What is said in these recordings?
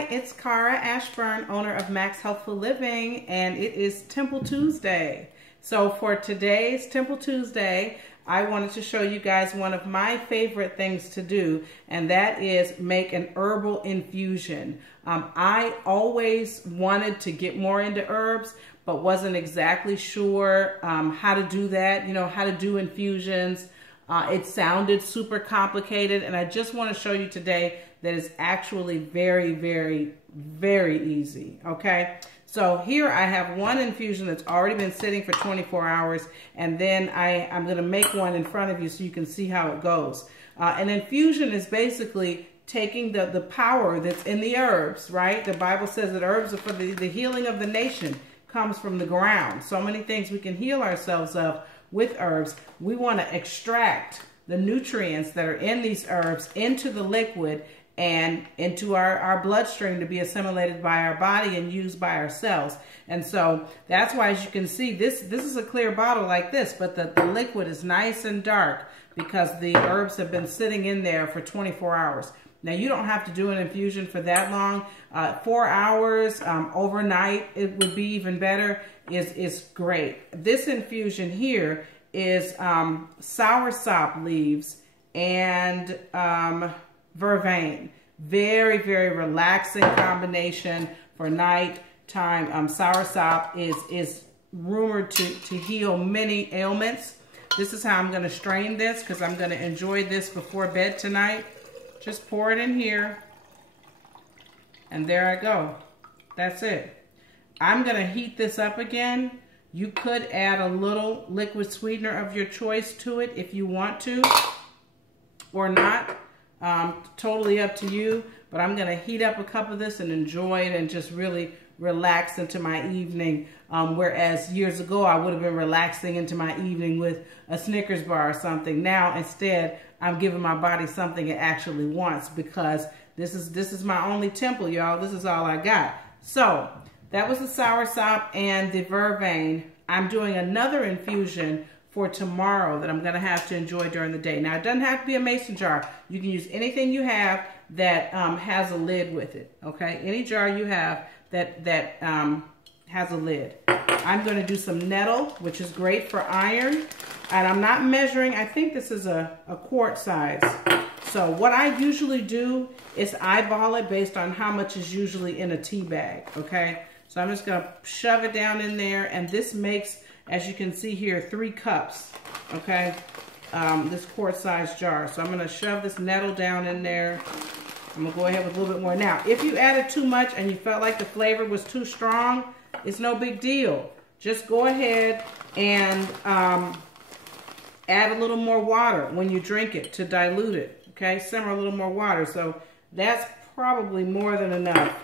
Hi, it's Cara Ashburn, owner of Max Healthful Living, and it is Temple Tuesday. So for today's Temple Tuesday, I wanted to show you guys one of my favorite things to do, and that is make an herbal infusion. I always wanted to get more into herbs, but wasn't exactly sure how to do that, how to do infusions. It sounded super complicated, and I just want to show you today that it's actually very, very, very easy, okay? So here I have one infusion that's already been sitting for 24 hours, and then I'm gonna make one in front of you so you can see how it goes. An infusion is basically taking the power that's in the herbs, right? The Bible says that herbs are for the healing of the nation, comes from the ground. So many things we can heal ourselves of with herbs. We wanna extract the nutrients that are in these herbs into the liquid and into our bloodstream to be assimilated by our body and used by our cells. And so that's why, as you can see, this is a clear bottle like this, but the liquid is nice and dark because the herbs have been sitting in there for 24 hours. Now, you don't have to do an infusion for that long. 4 hours overnight, it would be even better, is great. This infusion here is soursop leaves and vervain. Very, very relaxing combination for nighttime. Soursop is rumored to heal many ailments. This is how I'm going to strain this because I'm going to enjoy this before bed tonight. Just pour it in here, and there I go. That's it. I'm going to heat this up again. You could add a little liquid sweetener of your choice to it if you want to, or not. Totally up to you, but I'm gonna heat up a cup of this and enjoy it and just really relax into my evening. Whereas years ago, I would have been relaxing into my evening with a Snickers bar or something. Now, instead, I'm giving my body something it actually wants because this is my only temple, y'all. This is all I got. So that was the soursop and the vervain. I'm doing another infusion for tomorrow that I'm going to have to enjoy during the day. Now, it doesn't have to be a mason jar. You can use anything you have that has a lid with it, okay? Any jar you have that has a lid. I'm going to do some nettle, which is great for iron. And I'm not measuring. I think this is a quart size. So what I usually do is eyeball it based on how much is usually in a tea bag, okay? So I'm just going to shove it down in there, and this makes, as you can see here, 3 cups, okay? This quart-sized jar. So I'm going to shove this nettle down in there. I'm going to go ahead with a little bit more. Now, if you added too much and you felt like the flavor was too strong, it's no big deal. Just go ahead and add a little more water when you drink it to dilute it, okay? Simmer a little more water. So that's probably more than enough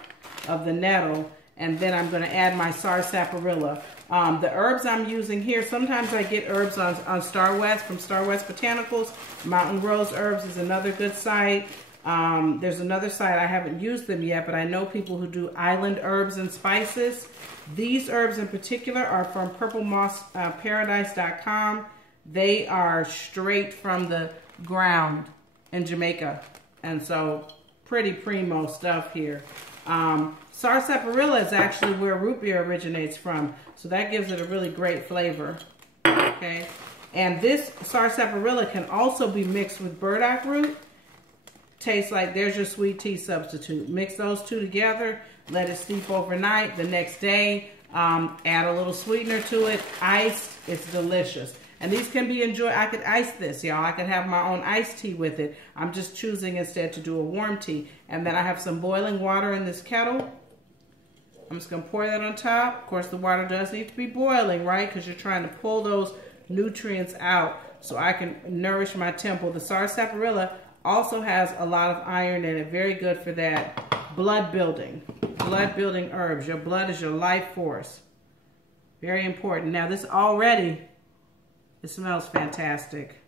of the nettle. And then I'm going to add my sarsaparilla. The herbs I'm using here, sometimes I get herbs on Star West, from Star West Botanicals. Mountain Rose Herbs is another good site. There's another site, I haven't used them yet, but I know people who do island herbs and spices. These herbs in particular are from purplemosparadise.com. They are straight from the ground in Jamaica. And so pretty primo stuff here. Sarsaparilla is actually where root beer originates from, so that gives it a really great flavor, okay? And this sarsaparilla can also be mixed with burdock root. Tastes like there's your sweet tea substitute. Mix those two together, let it steep overnight. The next day, add a little sweetener to it, iced. It's delicious. And these can be enjoyed. I could ice this, y'all. I could have my own iced tea with it. I'm just choosing instead to do a warm tea. And then I have some boiling water in this kettle. I'm just going to pour that on top. Of course, the water does need to be boiling, right? Because you're trying to pull those nutrients out so I can nourish my temple. The sarsaparilla also has a lot of iron in it. Very good for that. Blood building herbs. Your blood is your life force. Very important. Now, this already, it smells fantastic.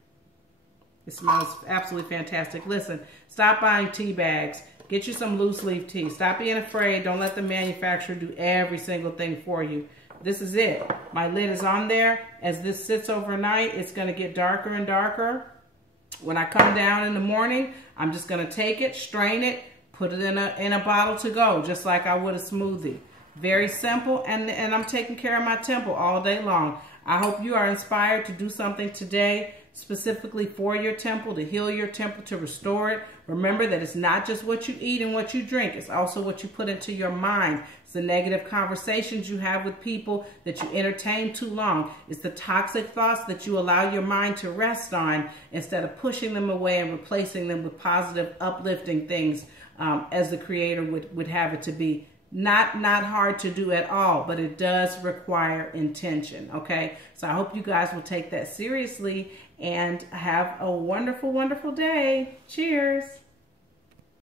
It smells absolutely fantastic. Listen, stop buying tea bags. Get you some loose leaf tea. Stop being afraid. Don't let the manufacturer do every single thing for you. This is it. My lid is on there. As this sits overnight, it's going to get darker and darker. When I come down in the morning, I'm just going to take it, strain it, put it in a bottle to go, just like I would a smoothie. Very simple, and I'm taking care of my temple all day long. I hope you are inspired to do something today specifically for your temple, to heal your temple, to restore it. Remember that it's not just what you eat and what you drink. It's also what you put into your mind. It's the negative conversations you have with people that you entertain too long. It's the toxic thoughts that you allow your mind to rest on instead of pushing them away and replacing them with positive, uplifting things as the Creator would have it to be. Not hard to do at all, but it does require intention, okay? So I hope you guys will take that seriously and have a wonderful, wonderful day. Cheers.